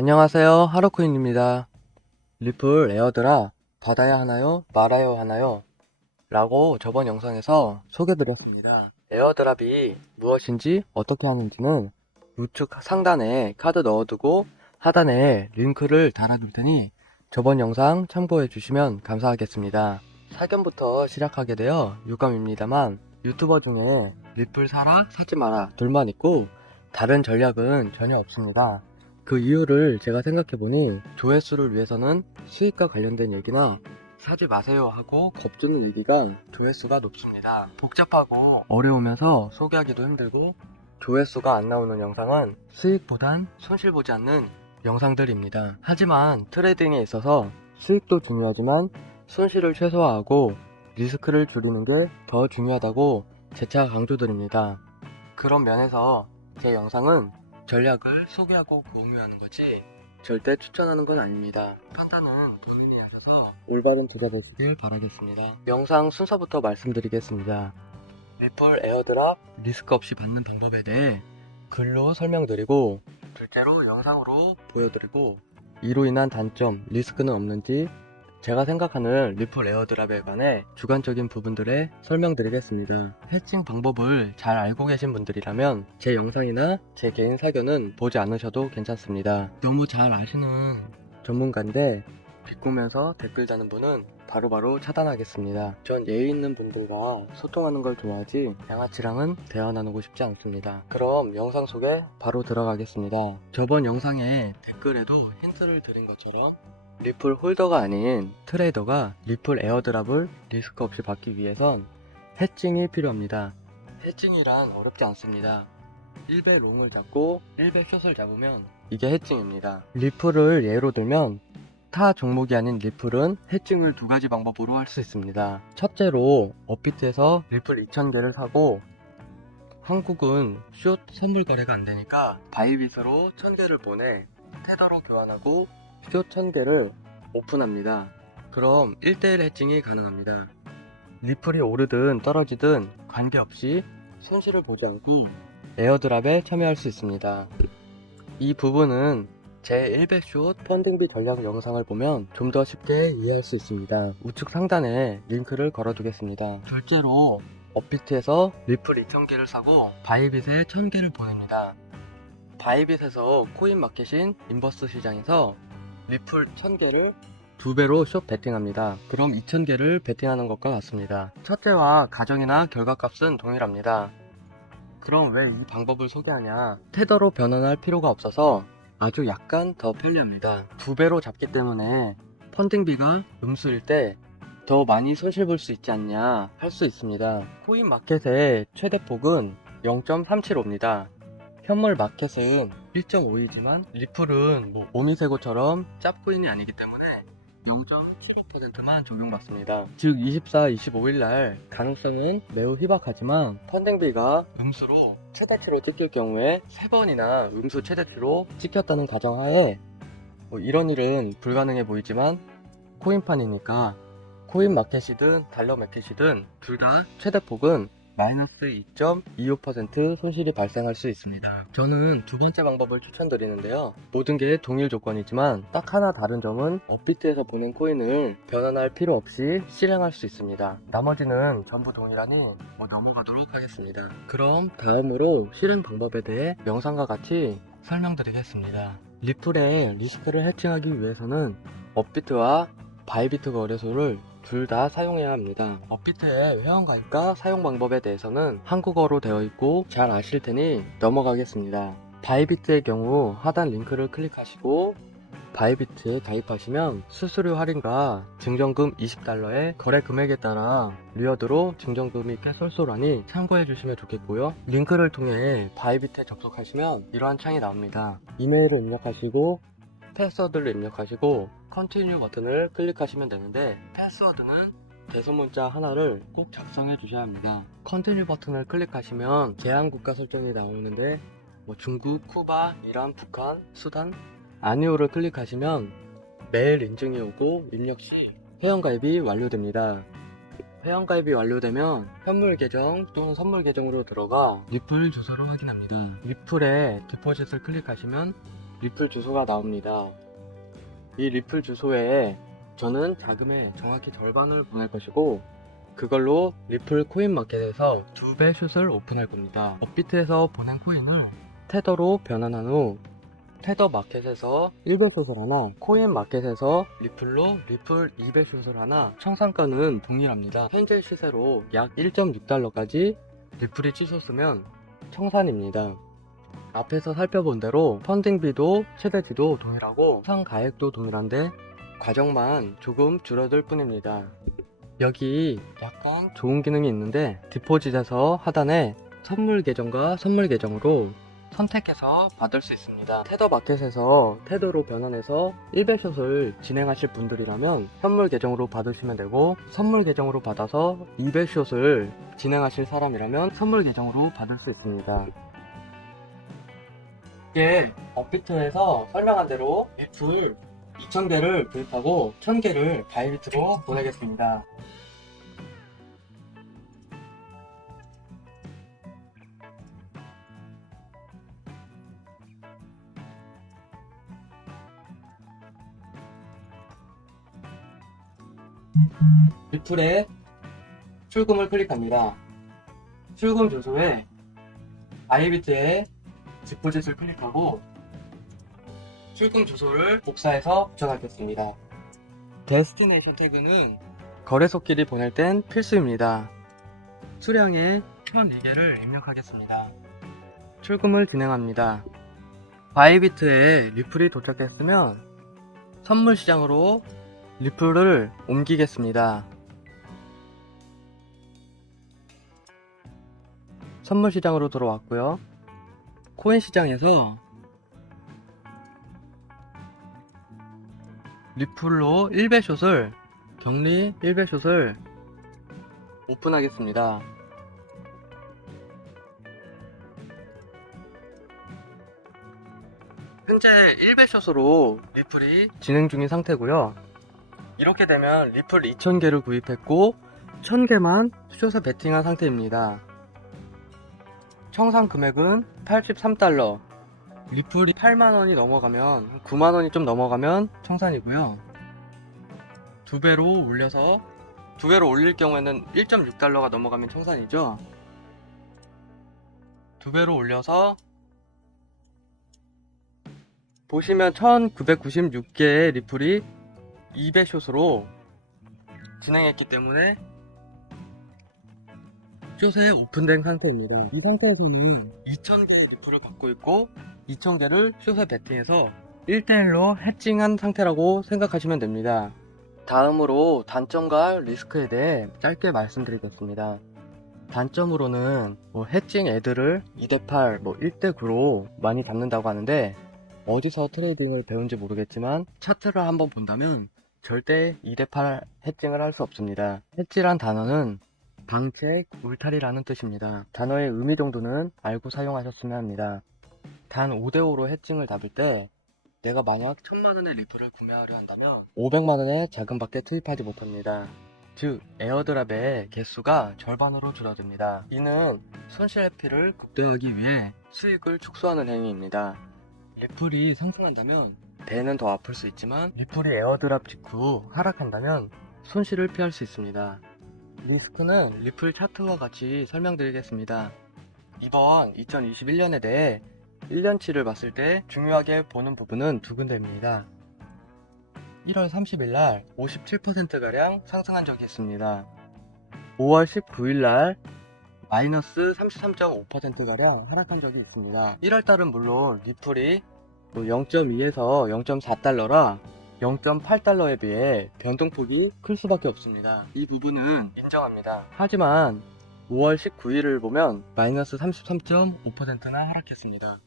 안녕하세요. 하루코인입니다. 리플 에어드랍 받아야 하나요? 말아야 하나요? 라고 저번 영상에서 소개드렸습니다. 에어드랍이 무엇인지 어떻게 하는지는 우측 상단에 카드 넣어두고 하단에 링크를 달아둘 테니 저번 영상 참고해 주시면 감사하겠습니다. 사견부터 시작하게 되어 유감입니다만 유튜버 중에 리플 사라 사지 마라 둘만 있고 다른 전략은 전혀 없습니다. 그 이유를 제가 생각해보니 조회수를 위해서는 수익과 관련된 얘기나 사지 마세요 하고 겁주는 얘기가 조회수가 높습니다. 복잡하고 어려우면서 소개하기도 힘들고 조회수가 안 나오는 영상은 수익보단 손실 보지 않는 영상들입니다. 하지만 트레이딩에 있어서 수익도 중요하지만 손실을 최소화하고 리스크를 줄이는 게 더 중요하다고 재차 강조드립니다. 그런 면에서 제 영상은 전략을 소개하고 공유하는 거지 절대 추천하는 건 아닙니다. 판단은 본인이 하셔서 올바른 투자 되시길 바라겠습니다. 영상 순서부터 말씀드리겠습니다. 리플 에어드랍 리스크 없이 받는 방법에 대해 글로 설명드리고 둘째로 영상으로 보여드리고 이로 인한 단점, 리스크는 없는지 제가 생각하는 리플 에어드랍에 관해 주관적인 부분들에 설명드리겠습니다. 해칭 방법을 잘 알고 계신 분들이라면 제 영상이나 제 개인 사견은 보지 않으셔도 괜찮습니다. 너무 잘 아시는 전문가인데 비꼬면서 댓글 다는 분은 바로바로 차단하겠습니다. 전 예의 있는 분들과 소통하는 걸 좋아하지 양아치랑은 대화 나누고 싶지 않습니다. 그럼 영상 속에 바로 들어가겠습니다. 저번 영상에 댓글에도 힌트를 드린 것처럼 리플 홀더가 아닌 트레이더가 리플 에어드랍을 리스크 없이 받기 위해선 해칭이 필요합니다. 해칭이란 어렵지 않습니다. 1배 롱을 잡고 1배 숏을 잡으면 이게 해칭입니다. 리플을 예로 들면 타 종목이 아닌 리플은 해칭을 두 가지 방법으로 할 수 있습니다. 첫째로 업비트에서 리플 2000개를 사고 한국은 숏 선물 거래가 안 되니까 바이빗으로 1000개를 보내 테더로 교환하고 숏 1000개를 오픈합니다. 그럼 1대1 해칭이 가능합니다. 리플이 오르든 떨어지든 관계없이 손실을 보지 않고 에어드랍에 참여할 수 있습니다. 이 부분은 제 100숏 펀딩비 전략 영상을 보면 좀 더 쉽게 이해할 수 있습니다. 우측 상단에 링크를 걸어두겠습니다. 둘째로 업비트에서 리플 2000개를 사고 바이빗에 1000개를 보냅니다. 바이빗에서 코인 마켓인 인버스 시장에서 리플 1000개를 2배로 숏 베팅합니다. 그럼 2000개를 베팅하는 것과 같습니다. 첫째와 가정이나 결과값은 동일합니다. 그럼 왜 이 방법을 소개하냐? 테더로 변환할 필요가 없어서 아주 약간 더 편리합니다. 2배로 잡기 때문에 펀딩비가 음수일 때 더 많이 손실 볼 수 있지 않냐 할 수 있습니다. 코인 마켓의 최대 폭은 0.375입니다. 현물 마켓은 1.5이지만 리플은 오미세고처럼 짭코인이 아니기 때문에 0.76%만 적용받습니다. 즉 24, 25일 날 가능성은 매우 희박하지만 펀딩비가 음수로 최대치로 찍힐 경우에 3번이나 음수 최대치로 찍혔다는 가정하에 이런 일은 불가능해 보이지만 코인판이니까 코인 마켓이든 달러 마켓이든 둘 다 최대 폭은 마이너스 2.25% 손실이 발생할 수 있습니다. 저는 두 번째 방법을 추천드리는데요. 모든 게 동일 조건이지만 딱 하나 다른 점은 업비트에서 보낸 코인을 변환할 필요 없이 실행할 수 있습니다. 나머지는 전부 동일하니 넘어가도록 하겠습니다. 그럼 다음으로 실행 방법에 대해 영상과 같이 설명드리겠습니다. 리플의 리스크를 해칭하기 위해서는 업비트와 바이비트 거래소를 둘 다 사용해야 합니다. 업비트의 회원가입과 사용 방법에 대해서는 한국어로 되어 있고 잘 아실 테니 넘어가겠습니다. 바이비트의 경우 하단 링크를 클릭하시고 바이비트에 가입하시면 수수료 할인과 증정금 20달러의 거래 금액에 따라 리워드로 증정금이 꽤 쏠쏠하니 참고해 주시면 좋겠고요. 링크를 통해 바이비트에 접속하시면 이러한 창이 나옵니다. 이메일을 입력하시고 패스워드를 입력하시고 컨티뉴 버튼을 클릭하시면 되는데 패스워드는 대소문자 하나를 꼭 작성해 주셔야 합니다. 컨티뉴 버튼을 클릭하시면 제한 국가 설정이 나오는데 중국, 쿠바, 이란, 북한, 수단, 아니오를 클릭하시면 메일 인증이 오고 입력 시 회원가입이 완료됩니다. 회원가입이 완료되면 현물 계정 또는 선물 계정으로 들어가 리플 주소를 확인합니다. 리플에 디포짓을 클릭하시면 리플 주소가 나옵니다. 이 리플 주소에 저는 자금의 정확히 절반을 보낼 것이고, 그걸로 리플 코인 마켓에서 2배 슛을 오픈할 겁니다. 업비트에서 보낸 코인을 테더로 변환한 후 테더 마켓에서 1배 슛을 하나, 코인 마켓에서 리플로 리플 2배 슛을 하나, 청산가는 동일합니다. 현재 시세로 약 1.6달러까지 리플이 치솟으면 청산입니다. 앞에서 살펴본 대로 펀딩비도 최대치도 동일하고 상가액도 동일한데 과정만 조금 줄어들 뿐입니다. 여기 약간 좋은 기능이 있는데, 디포짓에서 하단에 선물 계정과 선물 계정으로 선택해서 받을 수 있습니다. 테더 마켓에서 테더로 변환해서 1배숏을 진행하실 분들이라면 선물 계정으로 받으시면 되고, 선물 계정으로 받아서 2배숏을 진행하실 사람이라면 선물 계정으로 받을 수 있습니다. 이게 업비트에서 설명한 대로 리플 2000개를 구입하고 1000개를 바이비트로 보내겠습니다. 리플에 출금을 클릭합니다. 출금 주소에 바이비트에 디포짓을 클릭하고 출금 주소를 복사해서 붙여넣겠습니다. 데스티네이션 태그는 거래소끼리 보낼 땐 필수입니다. 수량에 1004개를 입력하겠습니다. 출금을 진행합니다. 바이비트에 리플이 도착했으면 선물 시장으로 리플을 옮기겠습니다. 선물 시장으로 들어왔고요. 코인 시장에서 리플로 1배숏을 격리 1배숏을 오픈하겠습니다. 현재 1배숏으로 리플이 진행 중인 상태고요. 이렇게 되면 리플 2000개를 구입했고 1000개만 숏에 베팅한 상태입니다. 청산 금액은 83달러. 리플이 8만원이 넘어가면, 9만원이 좀 넘어가면 청산이고요. 2배로 올려서, 2배로 올릴 경우에는 1.6달러가 넘어가면 청산이죠. 2배로 올려서 보시면 1996개의 리플이 2배숏으로 진행했기 때문에 숏에 오픈된 상태입니다. 이 상태에서는 2000개의 리플을 갖고 있고 2000개를 숏에 베팅해서 1대1로 해칭한 상태라고 생각하시면 됩니다. 다음으로 단점과 리스크에 대해 짧게 말씀드리겠습니다. 단점으로는 해칭 애들을 2대8, 1대9로 많이 잡는다고 하는데, 어디서 트레이딩을 배운지 모르겠지만 차트를 한번 본다면 절대 2대8 해칭을 할 수 없습니다. 해치란 단어는 방책, 울타리라는 뜻입니다. 단어의 의미 정도는 알고 사용하셨으면 합니다. 단 5대5로 해칭을 잡을 때 내가 만약 1000만원의 리플을 구매하려 한다면 500만원의 자금밖에 투입하지 못합니다. 즉 에어드랍의 개수가 절반으로 줄어듭니다. 이는 손실 회피를 극대화하기 위해 수익을 축소하는 행위입니다. 리플이 상승한다면 배는 더 아플 수 있지만 리플이 에어드랍 직후 하락한다면 손실을 피할 수 있습니다. 리스크는 리플 차트와 같이 설명드리겠습니다. 이번 2021년에 대해 1년치를 봤을 때 중요하게 보는 부분은 두 군데입니다. 1월 30일날 57%가량 상승한 적이 있습니다. 5월 19일날 마이너스 33.5%가량 하락한 적이 있습니다. 1월달은 물론 리플이 0.2에서 0.4달러라 0.8달러에 비해 변동폭이 클 수밖에 없습니다. 이 부분은 인정합니다. 하지만 5월 19일을 보면 마이너스 33.5%나 하락했습니다.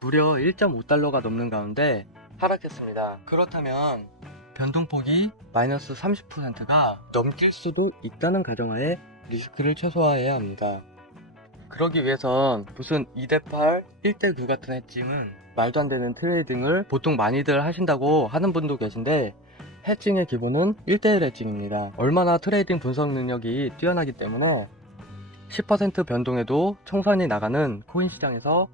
무려 1.5달러가 넘는 가운데 하락했습니다. 그렇다면 변동폭이 마이너스 30%가 넘길 수도 있다는 가정하에 리스크를 최소화해야 합니다. 그러기 위해선 무슨 2대8, 1대9 같은 해칭은 말도 안 되는 트레이딩을 보통 많이들 하신다고 하는 분도 계신데, 해칭의 기본은 1대1 해칭입니다. 얼마나 트레이딩 분석 능력이 뛰어나기 때문에 10% 변동에도 청산이 나가는 코인 시장에서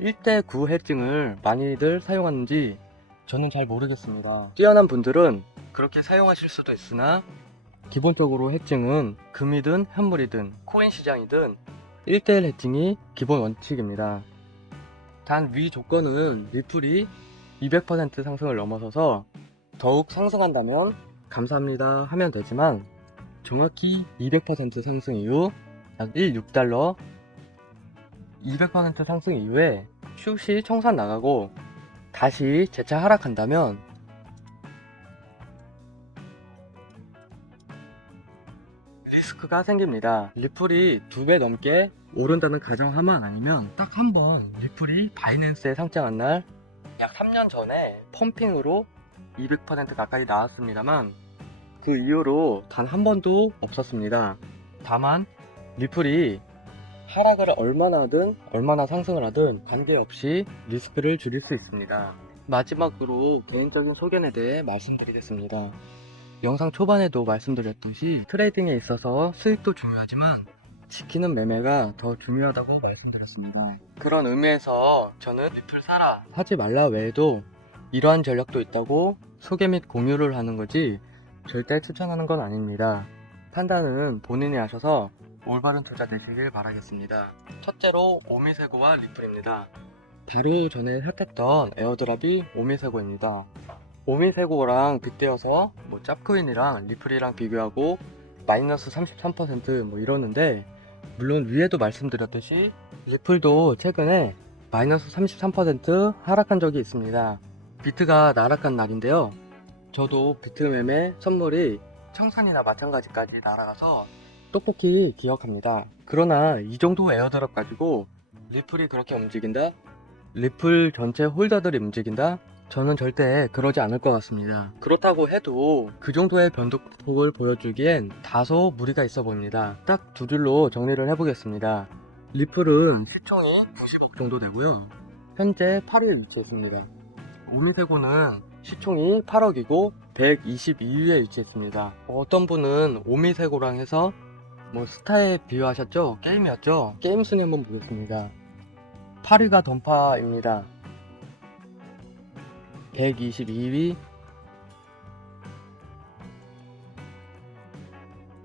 1대9 해칭을 많이들 사용하는지 저는 잘 모르겠습니다. 뛰어난 분들은 그렇게 사용하실 수도 있으나 기본적으로 해칭은 금이든 현물이든 코인 시장이든 1대1 해칭이 기본 원칙입니다. 단 위 조건은 리플이 200% 상승을 넘어서서 더욱 상승한다면 감사합니다 하면 되지만 정확히 200% 상승 이후 약 1.6달러 200% 상승 이후에 슛이 청산 나가고 다시 재차 하락한다면 리스크가 생깁니다. 리플이 2배 넘게 오른다는 가정하만 아니면 딱 한 번 리플이 바이낸스에 상장한 날 약 3년 전에 펌핑으로 200% 가까이 나왔습니다만 그 이후로 단 한 번도 없었습니다. 다만 리플이 하락을 얼마나 하든 얼마나 상승을 하든 관계없이 리스크를 줄일 수 있습니다. 마지막으로 개인적인 소견에 대해 말씀드리겠습니다. 영상 초반에도 말씀드렸듯이 트레이딩에 있어서 수익도 중요하지만 지키는 매매가 더 중요하다고 말씀드렸습니다. 그런 의미에서 저는 리플 사라, 사지 말라 외에도 이러한 전략도 있다고 소개 및 공유를 하는 거지 절대 추천하는 건 아닙니다. 판단은 본인이 하셔서 올바른 투자 되시길 바라겠습니다. 첫째로 오미세고와 리플입니다. 바로 전에 핫했던 에어드랍이 오미세고입니다. 오미세고랑 빗대어서 짭코인이랑 리플이랑 비교하고 마이너스 33% 이러는데 물론 위에도 말씀드렸듯이 리플도 최근에 마이너스 33% 하락한 적이 있습니다. 비트가 나락한 날인데요. 저도 비트 매매 선물이 청산이나 마찬가지까지 날아가서 똑똑히 기억합니다. 그러나 이 정도 에어드랍 가지고 리플이 그렇게 움직인다? 리플 전체 홀더들이 움직인다? 저는 절대 그러지 않을 것 같습니다. 그렇다고 해도 그 정도의 변동폭을 보여주기엔 다소 무리가 있어 보입니다. 딱 두 줄로 정리를 해보겠습니다. 리플은 시총이 90억 정도 되고요. 현재 8위에 위치했습니다. 오미세고는 시총이 8억이고 122위에 위치했습니다. 어떤 분은 오미세고랑 해서 스타에 비유하셨죠? 게임이었죠? 게임 순위 한번 보겠습니다. 8위가 던파입니다. 122위.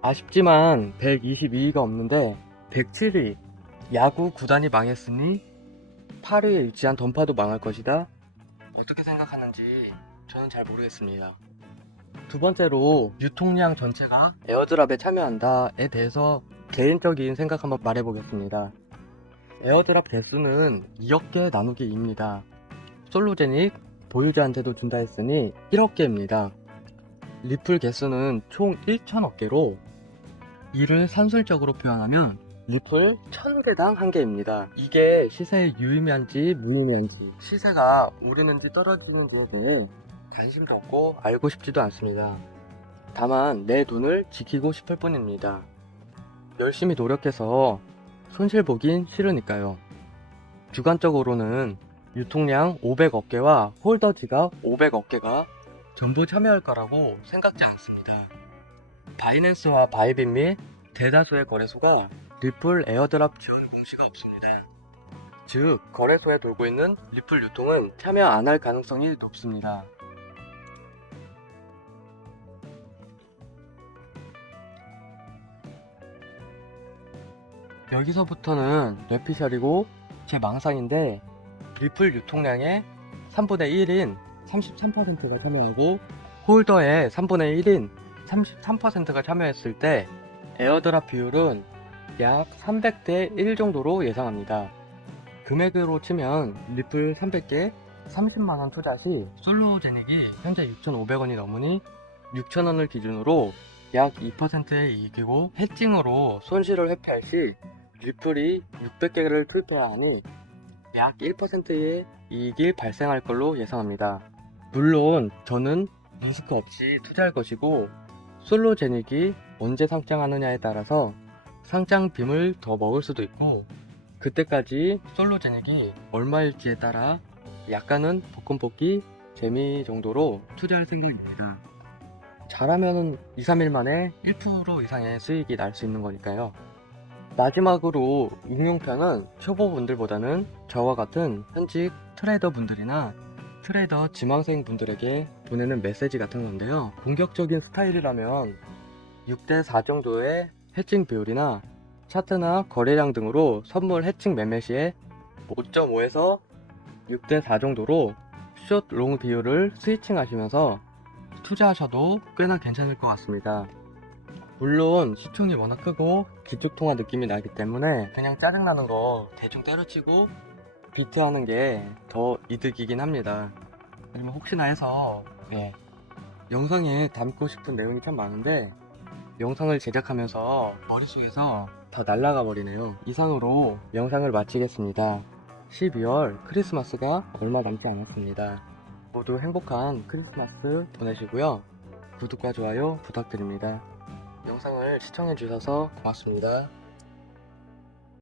아쉽지만 122위가 없는데 107위. 야구 구단이 망했으니 8위에 위치한 던파도 망할 것이다. 어떻게 생각하는지 저는 잘 모르겠습니다. 두 번째로 유통량 전체가 에어드랍에 참여한다에 대해서 개인적인 생각 한번 말해보겠습니다. 에어드랍 개수는 2억 개 나누기 2입니다. 솔로제닉 보유자한테도 준다 했으니 1억 개입니다. 리플 개수는 총 1천억 개로 이를 산술적으로 표현하면 리플 1000개당 1개입니다. 이게 시세에 유의미한지 무의미한지 시세가 오르는지 떨어지는지에 대해 관심도 없고 알고 싶지도 않습니다. 다만 내 돈을 지키고 싶을 뿐입니다. 열심히 노력해서 손실 보긴 싫으니까요. 주관적으로는 유통량 500억 개와 홀더지가 500억 개가 전부 참여할 거라고 생각지 않습니다. 바이낸스와 바이빗 및 대다수의 거래소가 리플 에어드랍 지원 공시가 없습니다. 즉, 거래소에 돌고 있는 리플 유통은 참여 안 할 가능성이 높습니다. 여기서부터는 뇌피셜이고 제 망상인데 리플 유통량의 3분의 1인 33%가 참여하고 홀더의 3분의 1인 33%가 참여했을 때 에어드랍 비율은 약 300대 1 정도로 예상합니다. 금액으로 치면 리플 300개 30만원 투자 시 솔로제닉이 현재 6,500원이 넘으니 6,000원을 기준으로 약 2%의 이익이고 해칭으로 손실을 회피할 시 리플이 600개를 투입해야 하니 약 1%의 이익이 발생할 걸로 예상합니다. 물론 저는 리스크 없이 투자할 것이고 솔로제닉이 언제 상장하느냐에 따라서 상장 빔을 더 먹을 수도 있고 그때까지 솔로제닉이 얼마일지에 따라 약간은 볶음볶이 재미 정도로 투자할 생각입니다. 잘하면 2, 3일 만에 1% 이상의 수익이 날 수 있는 거니까요. 마지막으로 응용편은 초보분들보다는 저와 같은 현직 트레이더분들이나 트레이더 지망생 분들에게 보내는 메시지 같은 건데요. 공격적인 스타일이라면 6대4 정도의 해칭 비율이나 차트나 거래량 등으로 선물 해칭 매매 시에 5.5에서 6대4 정도로 숏, 롱 비율을 스위칭 하시면서 투자하셔도 꽤나 괜찮을 것 같습니다. 물론 시총이 워낙 크고 기축통화 느낌이 나기 때문에 그냥 짜증나는 거 대충 때려치고 비트하는 게 더 이득이긴 합니다. 그러면 혹시나 해서 영상에 담고 싶은 내용이 참 많은데 영상을 제작하면서 머릿속에서 다 날아가 버리네요. 이상으로 영상을 마치겠습니다. 12월 크리스마스가 얼마 남지 않았습니다. 모두 행복한 크리스마스 보내시고요. 구독과 좋아요 부탁드립니다. 영상을 시청해주셔서 고맙습니다.